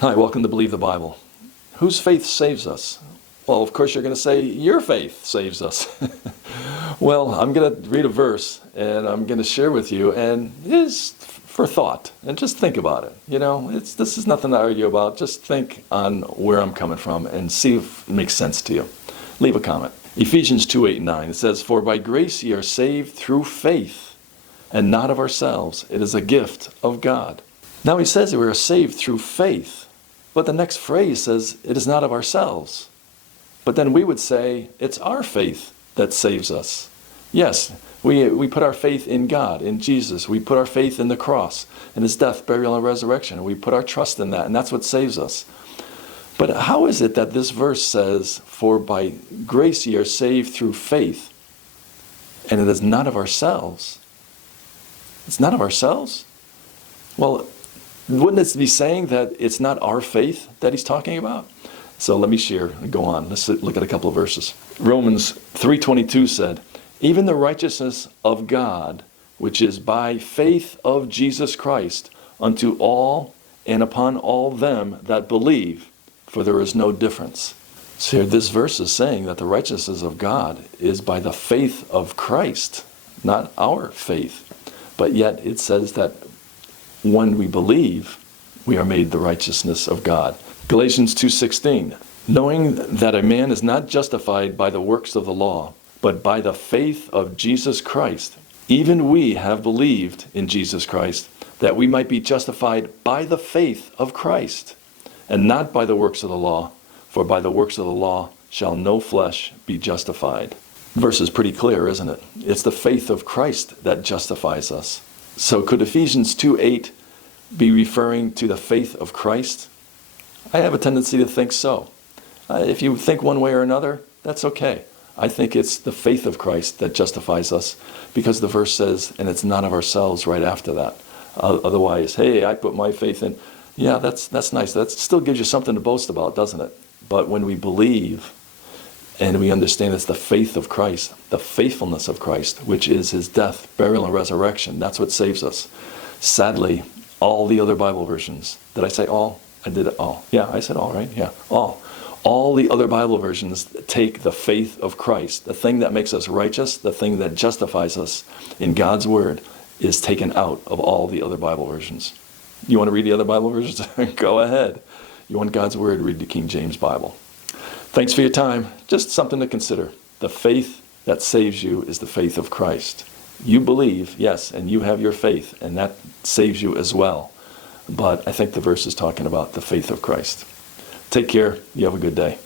Hi, welcome to Believe the Bible. Whose faith saves us? Well, of course you're going to say, your faith saves us. Well, I'm going to read a verse, and I'm going to share with you, and it is for thought, and just think about it. You know, this is nothing to argue about. Just think on where I'm coming from, and see if it makes sense to you. Leave a comment. Ephesians 2:8-9, it says, "For by grace ye are saved through faith, and not of ourselves. It is a gift of God." Now he says that we are saved through faith. But the next phrase says, it is not of ourselves. But then we would say, it's our faith that saves us. Yes, we put our faith in God, in Jesus. We put our faith in the cross, in his death, burial, and resurrection. We put our trust in that, and that's what saves us. But how is it that this verse says, for by grace ye are saved through faith, and it is not of ourselves? It's not of ourselves? Well, wouldn't it be saying that it's not our faith that he's talking about? So let me share and go on. Let's look at a couple of verses. Romans 3:22 said, "Even the righteousness of God, which is by faith of Jesus Christ, unto all and upon all them that believe, for there is no difference." So here this verse is saying that the righteousness of God is by the faith of Christ, not our faith. But yet it says that when we believe, we are made the righteousness of God. Galatians 2:16, "Knowing that a man is not justified by the works of the law, but by the faith of Jesus Christ. Even we have believed in Jesus Christ, that we might be justified by the faith of Christ, and not by the works of the law, for by the works of the law shall no flesh be justified." The verse is pretty clear, isn't it? It's the faith of Christ that justifies us. So could Ephesians 2:8 be referring to the faith of Christ? I have a tendency to think so. If you think one way or another, that's okay. I think it's the faith of Christ that justifies us, because the verse says, and it's not of ourselves right after that. Otherwise, hey, I put my faith in. Yeah, that's nice. That still gives you something to boast about, doesn't it? But when we believe and we understand it's the faith of Christ, the faithfulness of Christ, which is his death, burial, and resurrection, that's what saves us. Sadly, all the other Bible versions, did I say all? I did it all. Yeah, I said all, right? Yeah, all. All the other Bible versions take the faith of Christ, the thing that makes us righteous, the thing that justifies us in God's word, is taken out of all the other Bible versions. You want to read the other Bible versions? Go ahead. You want God's word, read the King James Bible. Thanks for your time. Just something to consider. The faith that saves you is the faith of Christ. You believe, yes, and you have your faith, and that saves you as well. But I think the verse is talking about the faith of Christ. Take care. You have a good day.